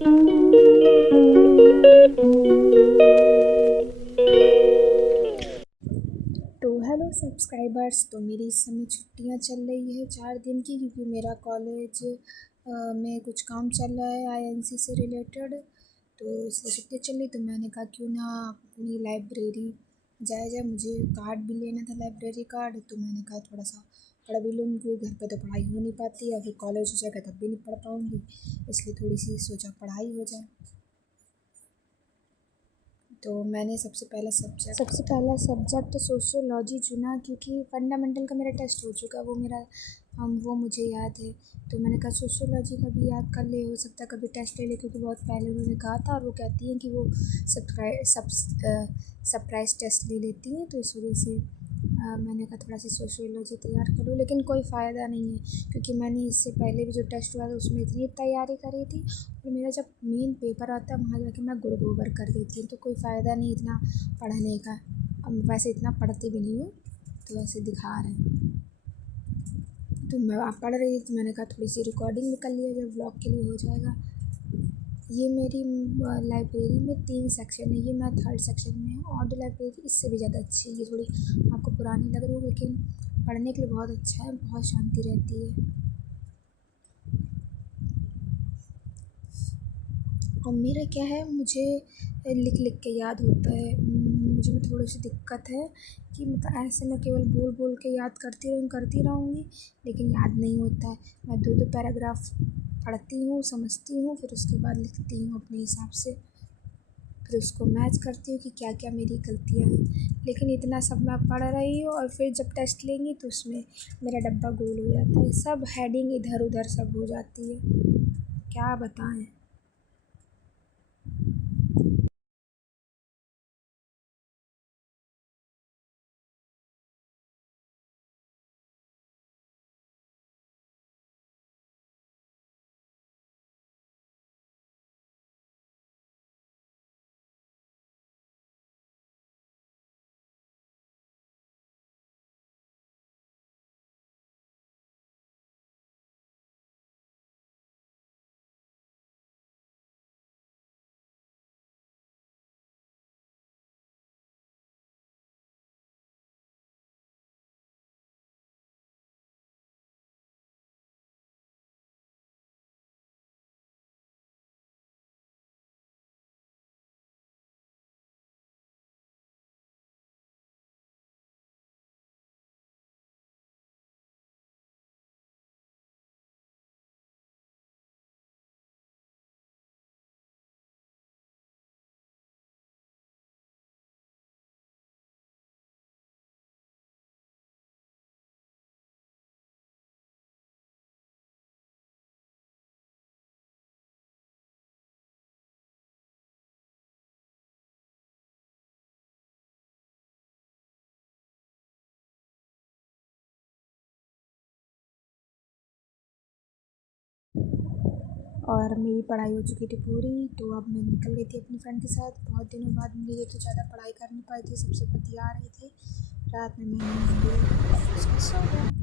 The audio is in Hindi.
तो हेलो सब्सक्राइबर्स। तो मेरी इस समय छुट्टियां चल रही है 4 दिन की, क्योंकि मेरा कॉलेज में कुछ काम चल रहा है आईएनसी से रिलेटेड। तो इसलिए छुट्टियां चल रही, तो मैंने कहा क्यों ना अपनी लाइब्रेरी जाया जाए। मुझे कार्ड भी लेना था, लाइब्रेरी कार्ड। तो मैंने कहा थोड़ा सा पढ़ भी लूँगी, क्योंकि घर पे तो पढ़ाई हो नहीं पाती है, फिर कॉलेज हो जाएगा तब भी नहीं पढ़ पाऊँगी। इसलिए थोड़ी सी सोचा पढ़ाई हो जाए। तो मैंने सबसे पहला सब्जेक्ट सोशियोलॉजी चुना, क्योंकि फंडामेंटल का मेरा टेस्ट हो चुका, वो मुझे याद है। तो मैंने कहा सोशियोलॉजी का भी याद कर ले, हो सकता है कभी टेस्ट ले ले, क्योंकि बहुत पहले उन्होंने कहा था, और वो कहती हैं कि वो सरप्राइज टेस्ट ले लेती हैं। तो इस वजह से मैंने कहा थोड़ा सा सोशियोलॉजी तैयार करूँ, लेकिन कोई फ़ायदा नहीं है, क्योंकि मैंने इससे पहले भी जो टेस्ट हुआ था उसमें इतनी तैयारी करी थी, और मेरा जब मेन पेपर आता है वहाँ जाके मैं गुड़ गोबर कर देती हूँ। तो कोई फ़ायदा नहीं इतना पढ़ने का। अब वैसे इतना पढ़ती भी नहीं हूँ, तो वैसे दिखा रहे हैं। तो मैं आप पढ़ रही थी, तो मैंने कहा थोड़ी सी रिकॉर्डिंग भी कर लिया जाए, व्लॉग के लिए हो जाएगा। ये मेरी लाइब्रेरी में 3 सेक्शन है, ये मैं 3rd सेक्शन में हूँ। ऑडियो लाइब्रेरी इससे भी ज़्यादा अच्छी है, ये थोड़ी आपको पुरानी लग रही है, लेकिन पढ़ने के लिए बहुत अच्छा है, बहुत शांति रहती है। और मेरा क्या है, मुझे लिख के याद होता है। मुझे में थोड़ी सी दिक्कत है कि मतलब ऐसे मैं केवल बोल बोल के याद करती रहूँगी, लेकिन याद नहीं होता है। मैं 2-2 पैराग्राफ पढ़ती हूँ, समझती हूँ, फिर उसके बाद लिखती हूँ अपने हिसाब से। फिर उसको मैच करती हूँ कि क्या क्या मेरी गलतियाँ हैं। लेकिन इतना सब मैं पढ़ रही हूँ, और फिर जब टेस्ट लेंगी तो उसमें मेरा डब्बा गोल हो जाता है, सब हेडिंग इधर उधर सब हो जाती है, क्या बताएं। और मेरी पढ़ाई हो चुकी थी पूरी। तो अब मैं निकल गई थी अपनी फ्रेंड के साथ, बहुत दिनों बाद मिली है, तो ज़्यादा पढ़ाई कर नहीं पाई थी, सबसे बतिया रही थी। रात में मैंने सो गया।